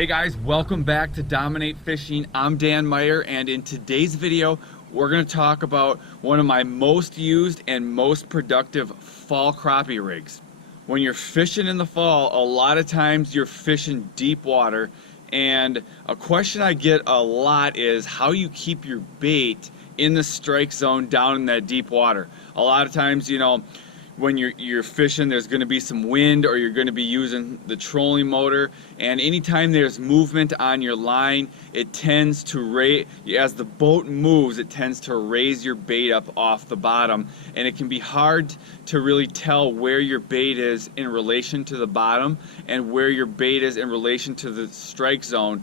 Hey guys, welcome back to Dominate Fishing. I'm Dan Meyer, and in today's video we're going to talk about one of my most used and most productive fall crappie rigs. When you're fishing in the fall, a lot of times you're fishing deep water, and a question I get a lot is how you keep your bait in the strike zone down in that deep water. A lot of times, when you're fishing, there's going to be some wind, or you're going to be using the trolling motor, and anytime there's movement on your line, it tends to raise, as the boat moves, it tends to raise your bait up off the bottom, and it can be hard to really tell where your bait is in relation to the bottom and where your bait is in relation to the strike zone.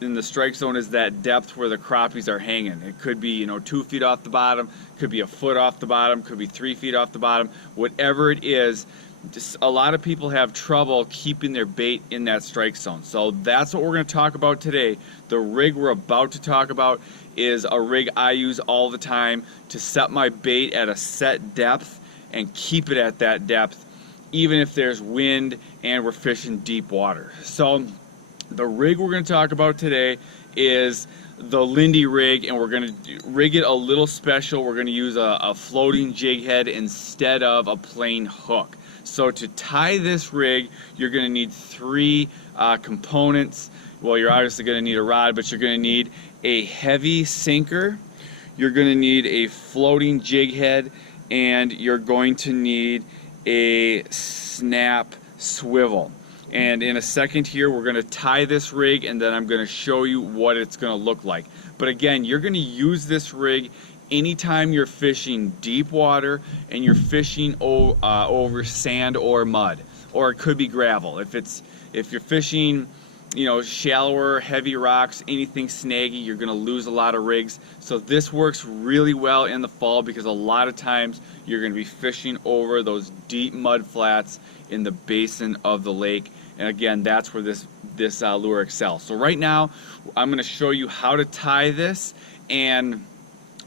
In the strike zone is that depth where the crappies are hanging. It could be 2 feet off the bottom, could be a foot off the bottom, could be 3 feet off the bottom. Whatever it is, just a lot of people have trouble keeping their bait in that strike zone. So that's what we're going to talk about today. The rig we're about to talk about is a rig I use all the time to set my bait at a set depth and keep it at that depth, even if there's wind and we're fishing deep water. So the rig we're going to talk about today is the Lindy rig, and we're going to rig it a little special. We're going to use a floating jig head instead of a plain hook. So to tie this rig, you're going to need three components. Well, you're obviously going to need a rod, but you're going to need a heavy sinker, you're going to need a floating jig head, and you're going to need a snap swivel. And in a second here, we're going to tie this rig, and then I'm going to show you what it's going to look like. But again, you're going to use this rig anytime you're fishing deep water and you're fishing over sand or mud, or it could be gravel. If you're fishing shallower, heavy rocks, anything snaggy, you're going to lose a lot of rigs. So this works really well in the fall because a lot of times you're going to be fishing over those deep mud flats in the basin of the lake. And again, that's where this lure excels. So right now, I'm going to show you how to tie this, and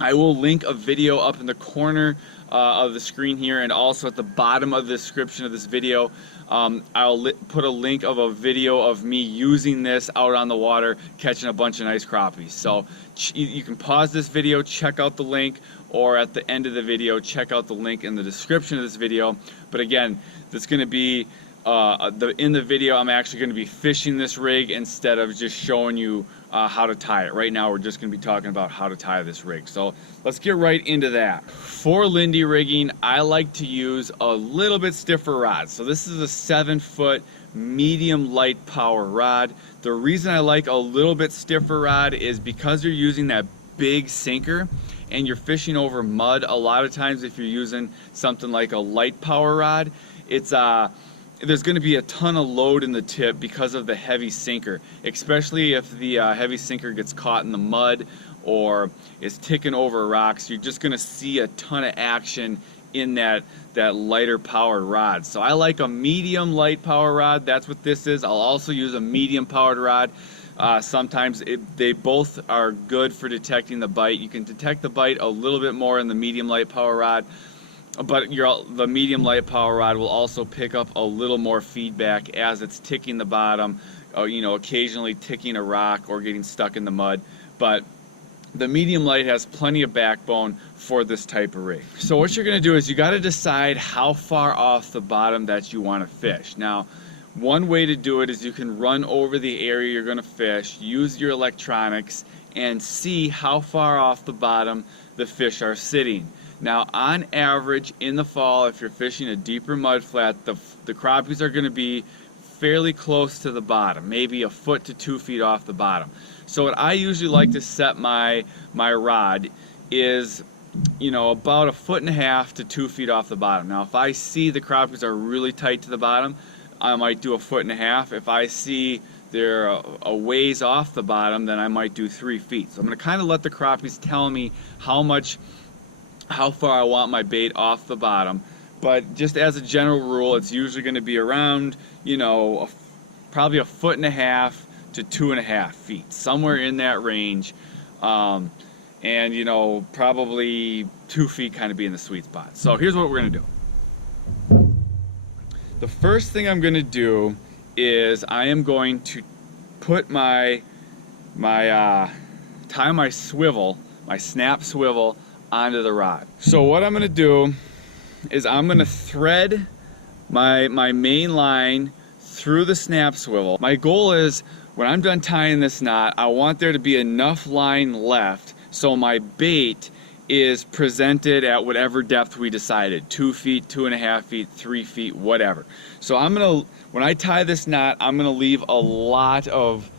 I will link a video up in the corner of the screen here, and also at the bottom of the description of this video. I'll put a link of a video of me using this out on the water, catching a bunch of nice crappies. So you can pause this video, check out the link, or at the end of the video, check out the link in the description of this video. But again, that's going to be in the video, I'm actually going to be fishing this rig instead of just showing you how to tie it. Right now, we're just going to be talking about how to tie this rig. So let's get right into that. For Lindy rigging, I like to use a little bit stiffer rod. So this is a 7-foot medium light power rod. The reason I like a little bit stiffer rod is because you're using that big sinker and you're fishing over mud. A lot of times if you're using something like a light power rod, there's going to be a ton of load in the tip because of the heavy sinker, especially if the heavy sinker gets caught in the mud or is ticking over rocks. You're just going to see a ton of action in that lighter powered rod. So I like a medium light power rod. That's what this is. I'll also use a medium powered rod. Sometimes they both are good for detecting the bite. You can detect the bite a little bit more in the medium light power rod, but the medium light power rod will also pick up a little more feedback as it's ticking the bottom, occasionally ticking a rock or getting stuck in the mud. But the medium light has plenty of backbone for this type of rig. So what you're going to do is you got to decide how far off the bottom that you want to fish. Now, one way to do it is you can run over the area you're going to fish, use your electronics, and see how far off the bottom the fish are sitting. Now, on average, in the fall, if you're fishing a deeper mud flat, the crappies are going to be fairly close to the bottom, maybe a foot to 2 feet off the bottom. So what I usually like to set my rod is, about 1.5 to 2 feet off the bottom. Now, if I see the crappies are really tight to the bottom, I might do 1.5 feet. If I see they're a ways off the bottom, then I might do 3 feet. So I'm going to kind of let the crappies tell me how far I want my bait off the bottom. But just as a general rule, it's usually going to be around, probably 1.5 feet to 2.5 feet, somewhere in that range. And probably 2 feet kind of being the sweet spot. So here's what we're going to do. The first thing I'm going to do is I am going to put tie my swivel, my snap swivel, onto the rod. So what I'm gonna do is I'm gonna thread my main line through the snap swivel. My goal is, when I'm done tying this knot, I want there to be enough line left so my bait is presented at whatever depth we decided, 2 feet, 2.5 feet, 3 feet, whatever. So when I tie this knot, I'm gonna leave a lot of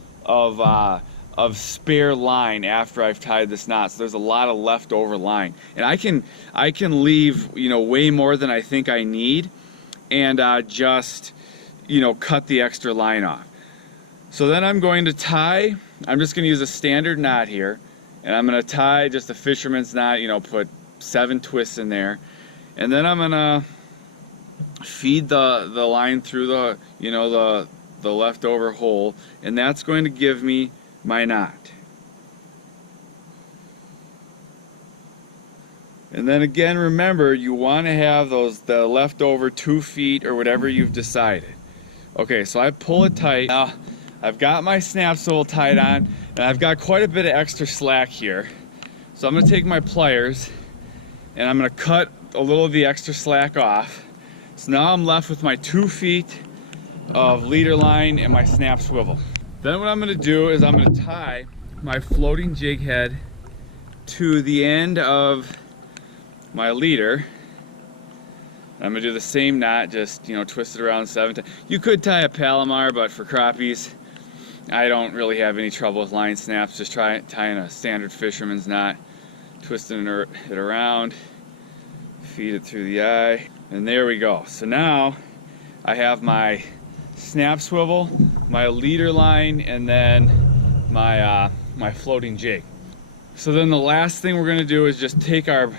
spare line after I've tied this knot. So there's a lot of leftover line, and I can leave, you know, way more than I think I need, and just, you know, cut the extra line off. So then I'm going to tie. I'm just going to use a standard knot here, and I'm going to tie just a fisherman's knot. You know, put 7 twists in there, and then I'm going to feed the line through the, you know, the leftover hole, and that's going to give me my knot. And then again, remember, you want to have the leftover 2 feet or whatever you've decided. Okay, so I pull it tight. Now I've got my snap swivel tied on, and I've got quite a bit of extra slack here. So I'm going to take my pliers and I'm going to cut a little of the extra slack off. So now I'm left with my 2 feet of leader line and my snap swivel. Then what I'm going to do is I'm going to tie my floating jig head to the end of my leader. I'm going to do the same knot, just, you know, twist it around 7 times. You could tie a Palomar, but for crappies, I don't really have any trouble with line snaps. Just tying a standard fisherman's knot, twisting it around, feed it through the eye, and there we go. So now I have my snap swivel, my leader line, and then my floating jig. So then the last thing we're going to do is just take our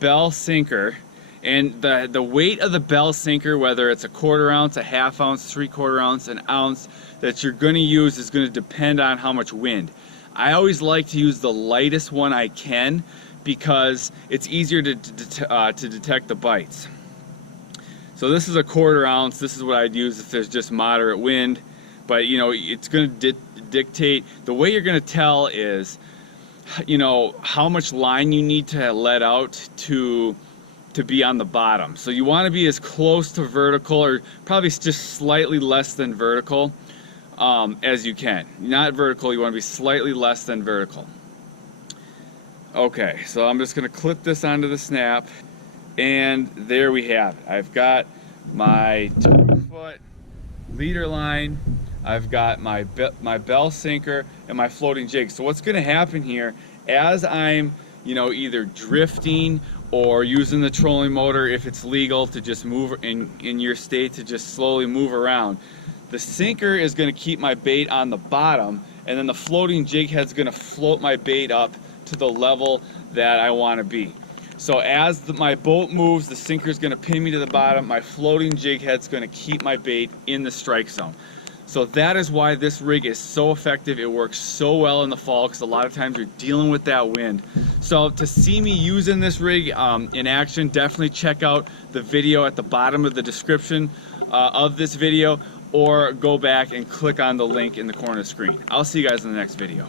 bell sinker, and the weight of the bell sinker, whether it's a 1/4 ounce, a 1/2 ounce, 3/4 ounce, an ounce, that you're going to use is going to depend on how much wind. I always like to use the lightest one I can because it's easier to detect the bites. So this is a 1/4 ounce. This is what I'd use if there's just moderate wind, but you know, it's going to dictate. The way you're going to tell is, you know, how much line you need to let out to be on the bottom. So you want to be as close to vertical, or probably just slightly less than vertical, as you can. Not vertical, you want to be slightly less than vertical. Okay, so I'm just going to clip this onto the snap, and there we have it. I've got my 2-foot leader line, I've got my bell sinker, and my floating jig. So what's going to happen here, as I'm, you know, either drifting or using the trolling motor, if it's legal to just move in your state, to just slowly move around, the sinker is going to keep my bait on the bottom, and then the floating jig head's going to float my bait up to the level that I want to be. So as my boat moves, the sinker is going to pin me to the bottom. My floating jig head's going to keep my bait in the strike zone. So that is why this rig is so effective. It works so well in the fall because a lot of times you're dealing with that wind. So to see me using this rig in action, definitely check out the video at the bottom of the description of this video, or go back and click on the link in the corner of the screen. I'll see you guys in the next video.